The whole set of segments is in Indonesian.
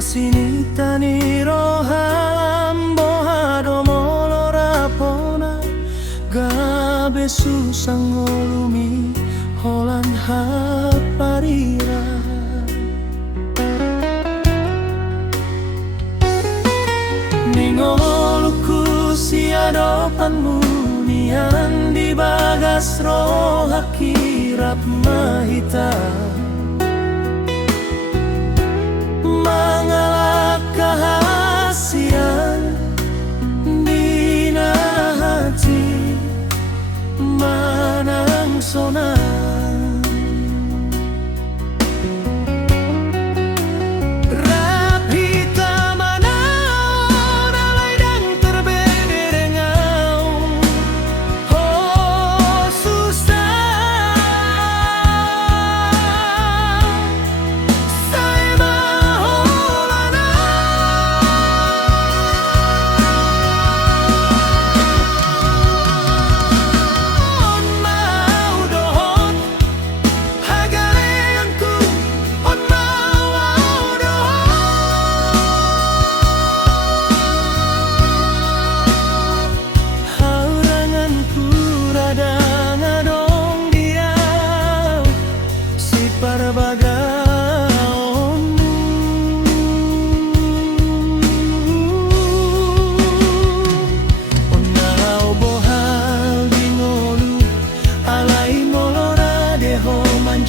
Masinitani roham bohado molorapona gabe susang ngolumi holan haparira ningoluku siadopanmu nian di bagas roh kirap mahita mangalak kahasian dina hati manang sonang rap hitam manaon alay dang terberengau oh susah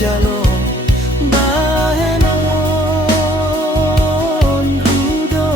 Jalo bahenon hudo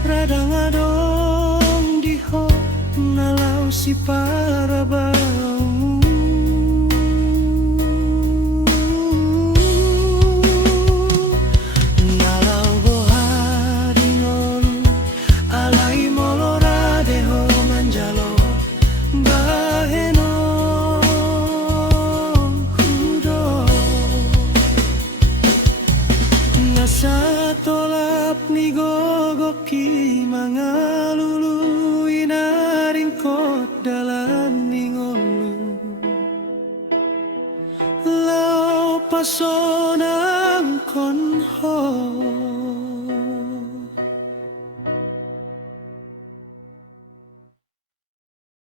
radang adong diho nalau si para bau nalau bohadi ngolu alai molora deho manjalo bahenon hudo nasa tolap ni gogoki mangalulu inaring kot dalan ningolu lau pasonang konho